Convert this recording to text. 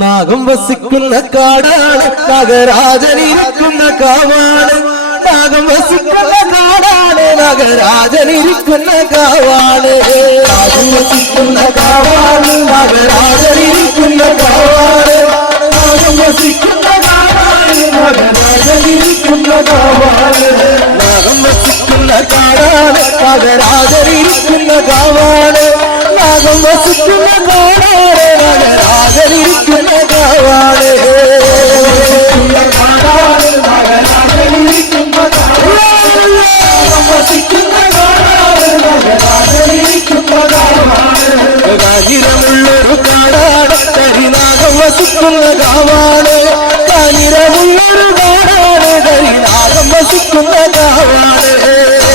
നാഗം വസിക്കുന്ന കാടാണ് നഗരാജനിരിക്കുന്ന കാവാണ് നാഗം വസിക്കുന്ന കാടാണ് നഗരാജനിരിക്കുന്ന കാവാണ് നാഗം വസിക്കുന്ന കാവാണ് നഗരാജനിരിക്കുന്ന കാവാണ് നാഗം വസിക്കുന്ന കാടാണ് നഗരാജനിരിക്കുന്ന കാവാണ് നാഗം വസിക്കുന്ന കാടാണ് നഗരാജനിരിക്കുന്ന കാവാണ് നാഗം വസിക്കുന്ന കാടാണ് வசிக்கும் காவானே தனிரவுள்ள நாகம் வசிக்கும் காவானே.